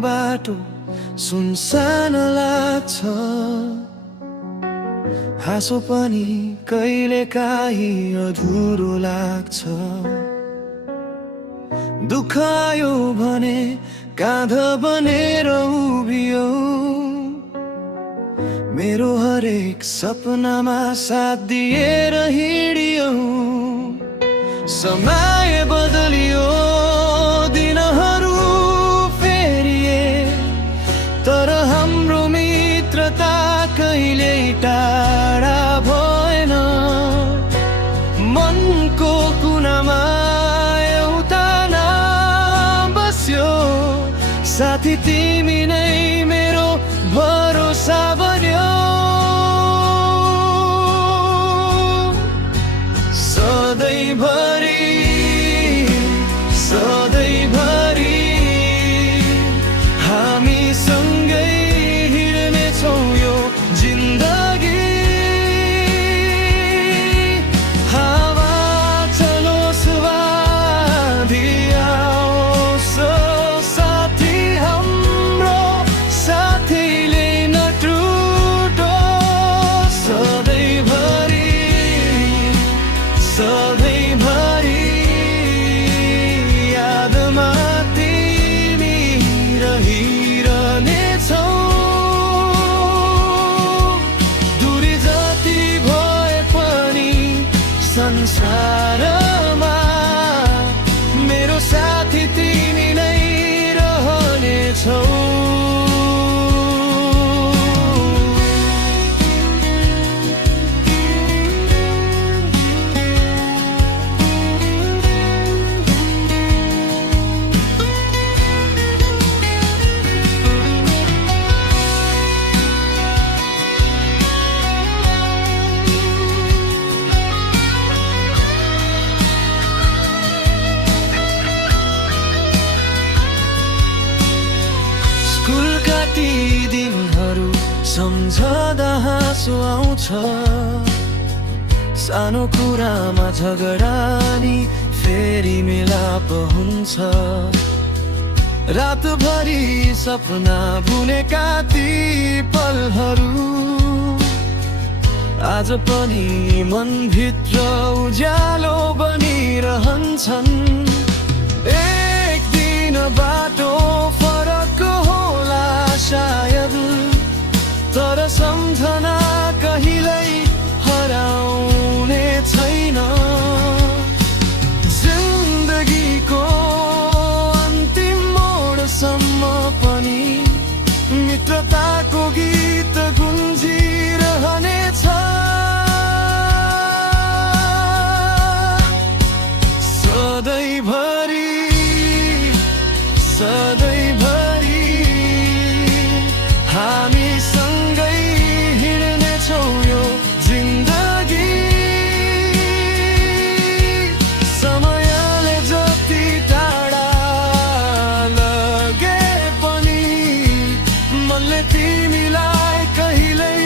बाटो सुनसान लाग्छ, हाँसो पनि कहिलेकाहीँ अधुरो लाग्छ। दुःख आयो भने काँध बनेर उभियो, मेरो हरेक सपनामा साथ दिएर हिँडियो। समय बदलियो, दिनहरू फेरिए, तर हाम्रो मित्रता कहिल्यै टाढा भएन। मनको कुनामा एउटा नाम बस्यो, साथी तिमी नै मेरो भरोसा बन्यो। सधैँभरि सधैँभरि हामी सँगै हिँड्नेछौँ यो जिन्दगी। हावा चलोस् वा आँधी आओस्, साथी हाम्रो साथीले नटुटोस्। सधैँभरि सधैँभरि यादमा तिमी रहिरहनेछौ। दूरी जति भए पनि संसारमा मेरो साथी तिमी नै रहनेछौ। स्कुलका ती दिनहरू सम्झदा हाँसो आउँछ, सानो कुरामा झगडा नि फेरि मिलाप हुन्छ। रातभरि सपना बुनेका ती पलहरू आज पनि मनभित्र उज्यालो बनिरहन्छन्। एक दिन बाटो फरक होला सायद, तर सम्झना कहिल्यै हराउने छैन। जिन्दगीको अन्तिम मोडसम्म पनि मित्रताको गीत गुन्जिरहनेछ। सधैँभरि सधैँभरि हामी सँगै हिँड्नेछौँ यो जिन्दगी। समयले जति टाढा लगे पनि मनले तिमीलाई कहिल्यै